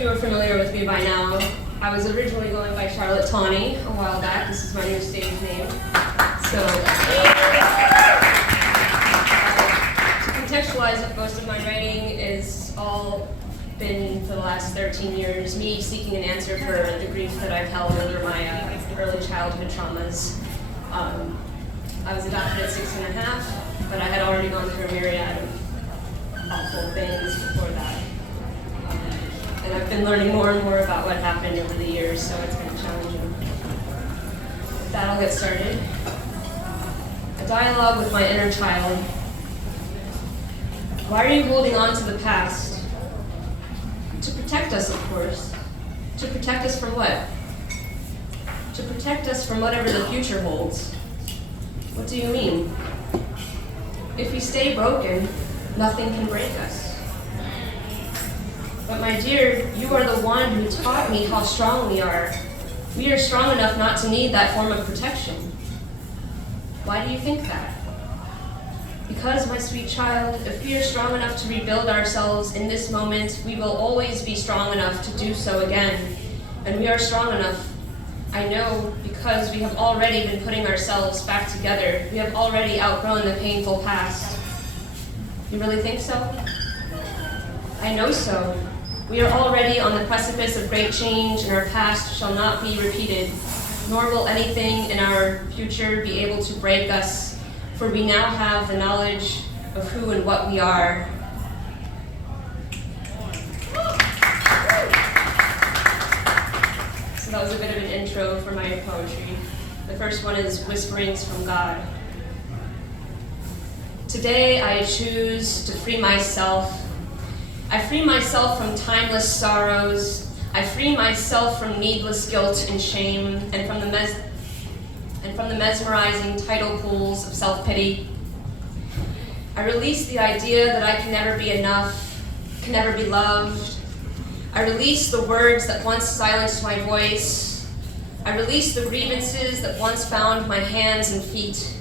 you are familiar with me by now. I was originally going by Charlotte Tawney a while back. This is my new stage name. So, to contextualize, most of my writing is all been for the last 13 years, me seeking an answer for the grief that I've held over my early childhood traumas. I was adopted at 6.5, but I had already gone through a myriad of awful things before that. And I've been learning more and more about what happened over the years, so it's been challenging. With that, I'll get started. A dialogue with my inner child. Why are you holding on to the past? To protect us, of course. To protect us from what? To protect us from whatever the future holds. What do you mean? If we stay broken, nothing can break us. But my dear, you are the one who taught me how strong we are. We are strong enough not to need that form of protection. Why do you think that? Because, my sweet child, if we are strong enough to rebuild ourselves in this moment, we will always be strong enough to do so again. And we are strong enough, I know, because we have already been putting ourselves back together. We have already outgrown the painful past. You really think so? I know so. We are already on the precipice of great change, and our past shall not be repeated, nor will anything in our future be able to break us, for we now have the knowledge of who and what we are. So that was a bit of an intro for my poetry. The first one is Whisperings from God. Today I choose to free myself. I free myself from timeless sorrows. I free myself from needless guilt and shame, and from the mesmerizing tidal pools of self-pity. I release the idea that I can never be enough, can never be loved. I release the words that once silenced my voice. I release the grievances that once bound my hands and feet.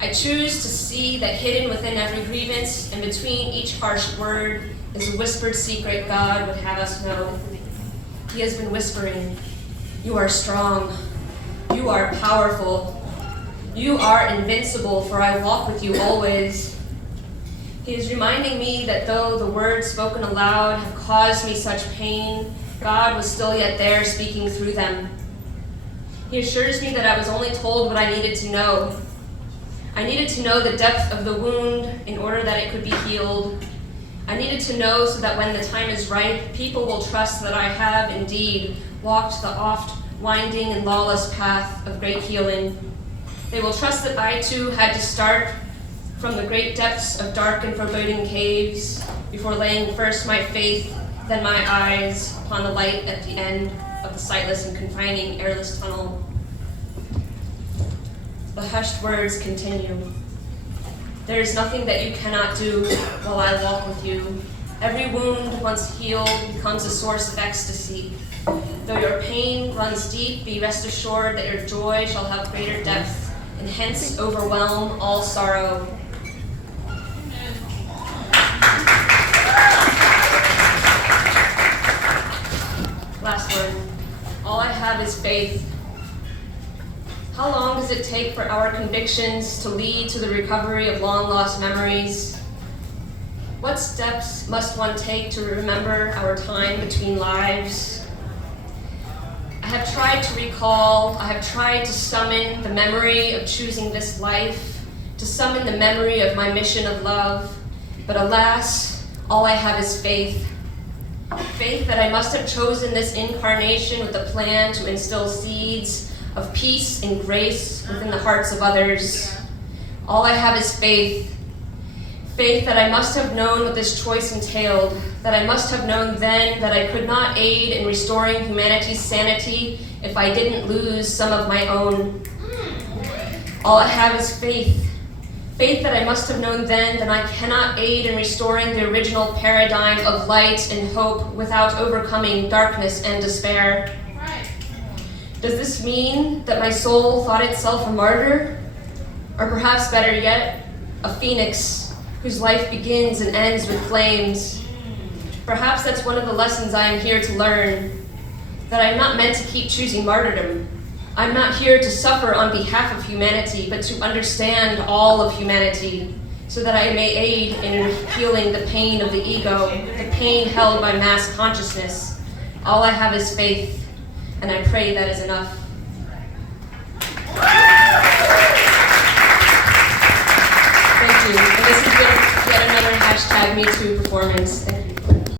I choose to see that hidden within every grievance and between each harsh word is a whispered secret God would have us know. He has been whispering, you are strong, you are powerful, you are invincible, for I walk with you always. He is reminding me that though the words spoken aloud have caused me such pain, God was still yet there speaking through them. He assures me that I was only told what I needed to know. I needed to know the depth of the wound in order that it could be healed. I needed to know so that when the time is right, people will trust that I have indeed walked the oft winding and lawless path of great healing. They will trust that I too had to start from the great depths of dark and foreboding caves before laying first my faith, then my eyes upon the light at the end of the sightless and confining airless tunnel. The hushed words continue. There is nothing that you cannot do while I walk with you. Every wound once healed becomes a source of ecstasy. Though your pain runs deep, be rest assured that your joy shall have greater depth and hence overwhelm all sorrow. Last one. All I have is faith. How long does it take for our convictions to lead to the recovery of long-lost memories? What steps must one take to remember our time between lives? I have tried to recall, I have tried to summon the memory of choosing this life, to summon the memory of my mission of love, but alas, all I have is faith. Faith that I must have chosen this incarnation with the plan to instill seeds of peace and grace within the hearts of others. All I have is faith. Faith that I must have known what this choice entailed, that I must have known then that I could not aid in restoring humanity's sanity if I didn't lose some of my own. All I have is faith. Faith that I must have known then that I cannot aid in restoring the original paradigm of light and hope without overcoming darkness and despair. Does this mean that my soul thought itself a martyr? Or perhaps better yet, a phoenix whose life begins and ends with flames? Perhaps that's one of the lessons I am here to learn, that I'm not meant to keep choosing martyrdom. I'm not here to suffer on behalf of humanity, but to understand all of humanity, so that I may aid in healing the pain of the ego, the pain held by mass consciousness. All I have is faith, and I pray that is enough. Thank you. And this has been yet another #MeToo performance.